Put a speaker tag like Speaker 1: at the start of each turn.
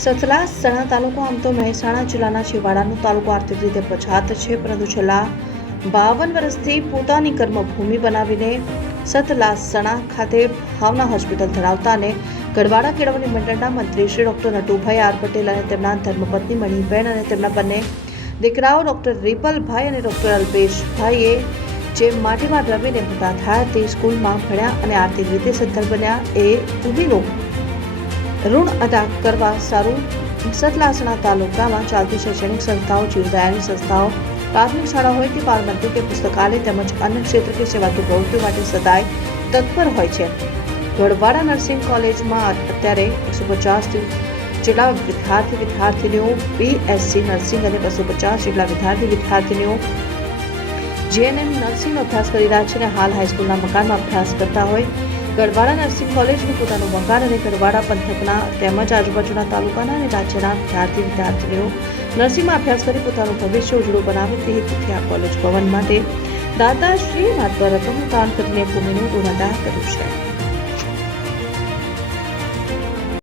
Speaker 1: સતલાસણા તાલુકો આમ તો મહેસાણા જિલ્લાના છેવાડાનો તાલુકો આર્થિક રીતે પછાત છે, પરંતુ છેલ્લા બાવન વર્ષથી પોતાની કર્મભૂમિ બનાવીને સતલાસણા ખાતે ભાવના હોસ્પિટલ ધરાવતા અને ગઢવાડા કેળવણી મંડળના મંત્રી શ્રી ડૉક્ટર નટુભાઈ આર પટેલ અને તેમના ધર્મપત્ની મણિબેન અને તેમના બંને દીકરાઓ ડૉક્ટર રિપલભાઈ અને ડૉક્ટર અલ્પેશભાઈએ જે માટીમાં રમીને મોટા થયા તે સ્કૂલમાં ભણ્યા અને આર્થિક રીતે સદ્ધર બન્યા એ ભૂમિનું ઋણ અદા કરવા સારું સતલાસણા તાલુકામાં ચાલતી શૈક્ષણિક સંસ્થાઓ, જીવદયાની સંસ્થાઓ, પ્રાથમિક શાળા હોય કે બાળમંદિર કે પુસ્તકાલય તેમજ અન્ય ક્ષેત્ર કે સેવાકીય પ્રવૃત્તિઓ માટે સદાય તત્પર હોય છે. ગઢવાડા નર્સિંગ કોલેજમાં અત્યારે એકસો પચાસથી જેટલા વિદ્યાર્થી વિદ્યાર્થીનીઓ બીએસસી નર્સિંગ અને બસો પચાસ જેટલા વિદ્યાર્થી વિદ્યાર્થીનીઓ જેએનએમ નર્સિંગનો અભ્યાસ કરી રહ્યા છે અને હાલ હાઈસ્કૂલના મકાનમાં અભ્યાસ કરતા હોય ગઢવાડા નર્સિંગ કોલેજનું પોતાનું મકાન અને ગઢવાડા પંથકના તેમજ આજુબાજુના તાલુકાના અને રાજ્યના વિદ્યાર્થી વિદ્યાર્થીઓ નર્સિંગમાં અભ્યાસ કરી પોતાનું ભવિષ્ય ઉજળું બનાવે તે હેતુથી આ કોલેજ ભવન માટે દાતાશ્રી માત્ર રકમનું દાન કરીને ભૂમિનું અદા કર્યું છે.